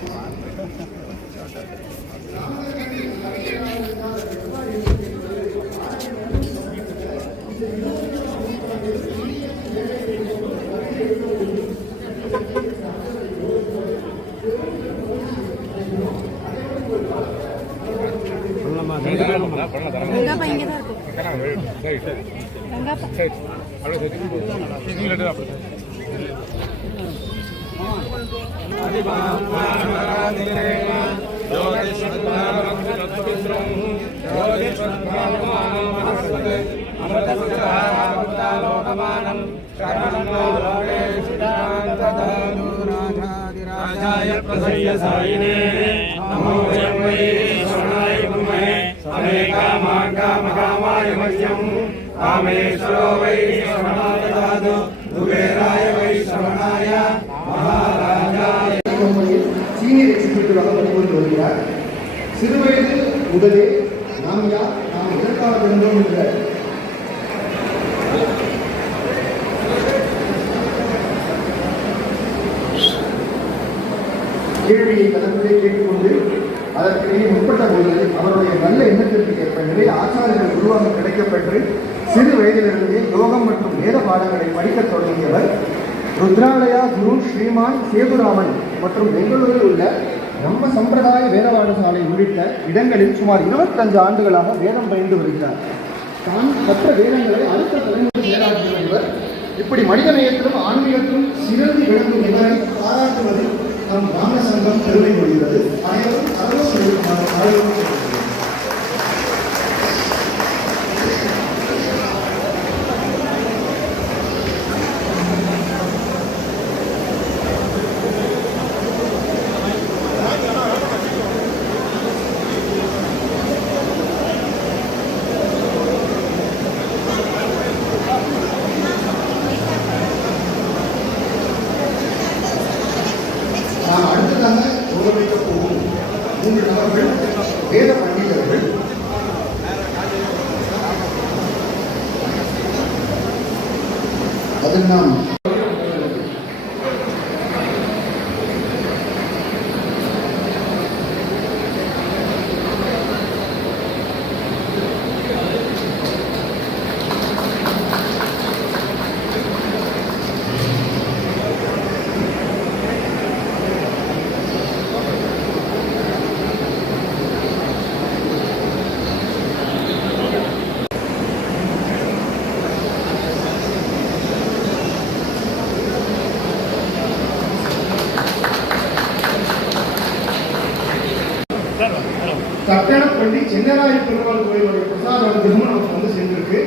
नमो समे कामाय मह्यं कामेश्वरो वै श्रवणाय ददातु कुबेराय वै श्रवणाय महाराजाय சீனியர் எக்ஸிக்யூட்டிவாக பணிபுரிந்து வருகிறார். சிறுவயது முதலே நாம் யார், நாம் எதற்காக பிறந்தோம் என்ற கேள்வியை தனக்குள்ளே கேட்டுக்கொண்டு அதற்கிடையே முற்பட்ட போது அவருடைய நல்ல எண்ணத்திற்கு ஏற்ப நிறைய ஆச்சாரங்கள் உருவாக கிடைக்கப்பெற்று சிறு வயதிலிருந்தே யோகம் மற்றும் வேத பாடங்களை படிக்கத் தொடங்கியவர். ருத்ராலயா குரு ஸ்ரீமான் சேதுராமன் மற்றும் பெங்களூரில் உள்ள நம்ம சம்பிரதாய வேத பாடசாலை உள்ளிட்ட இடங்களில் சுமார் 25 ஆண்டுகளாக வேதம் பயின்று வருகிறார். தான் கற்ற வேதங்களை அடுத்த தலைமுறை செயலாற்றி வருவர். இப்படி மனிதநேயத்திலும் ஆன்மீகத்திலும் சிறந்து விளங்கும் இவரை பாராட்டுவதில் நம் ராம சங்கம் பெருமை கொள்கிறது. அனைவரும் அடுத்ததாக கௌரவிக்க போகும் 3 நபர்கள் வேத பண்டிதர்கள். அதில் நாம் தட்டணப்பள்ளி சென்னராய பெருமாள் கோயிலுடைய பிரசாத அனுகிரகம் நமக்கு வந்து சேர்ந்திருக்கு.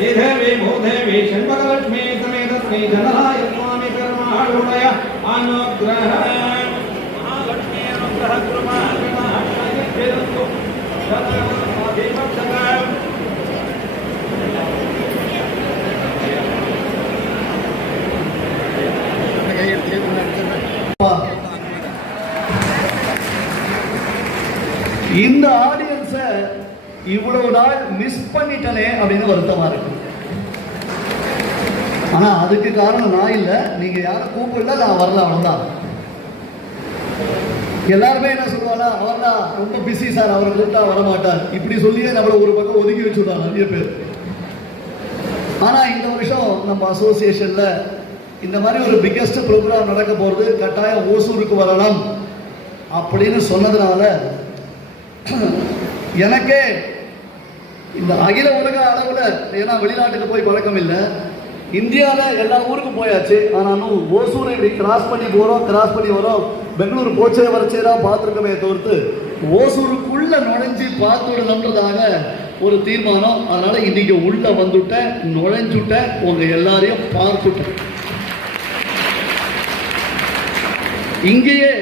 श्रीदेवी भूदेवी शंकरलक्ष्मी समेत श्री जनराय स्वामी कर्माणुदय अनुग्रह महालक्ष्मी अनुग्रह कृपा இந்த ஆடியன்ஸை இவ்வளவு நாள் மிஸ் பண்ணிட்டனே அப்படின்னு வருத்தமா இருக்கு. ஆனா அதுக்கு காரணம் நான் இல்லை, நீங்க யாரும் கூப்பிடல, நான் வரல, அவ்வளவுதான். எல்லாருமே என்ன சொல்லுவாங்க, அவர் தான் ரொம்ப பிஸி சார், அவரை கூப்பிட்டா வரமாட்டார், இப்படி சொல்லியே நம்மளை ஒரு பக்கம் ஒதுக்கி வச்சுருவாங்க நிறைய பேர். ஆனா இந்த வருஷம் நம்ம அசோசியேஷன்ல இந்த மாதிரி ஒரு பிக்கெஸ்ட் ப்ரோக்ராம் நடக்க போறது, கட்டாயம் ஓசூருக்கு வரலாம் அப்படின்னு சொன்னதுனால எனக்கே இந்த அகில உலக அளவில், ஏன்னா வெளிநாட்டுக்கு போய் பழக்கம் இல்லை, இந்தியாவில் எல்லா ஊருக்கும் போயாச்சு, ஆனாலும் ஓசூரை இப்படி கிராஸ் பண்ணி போகிறோம், கிராஸ் பண்ணி வரோம், பெங்களூர் போச்சே வரச்சேரா பார்த்துருக்கமே தவிர்த்து ஓசூருக்குள்ள நுழைஞ்சி பார்த்துடணுன்றதாக ஒரு தீர்மானம். அதனால இன்னைக்கு உள்ள வந்துட்டேன், நுழைஞ்சுட்டேன், உங்க எல்லாரையும் பார்த்துட்டேன். இங்கேயே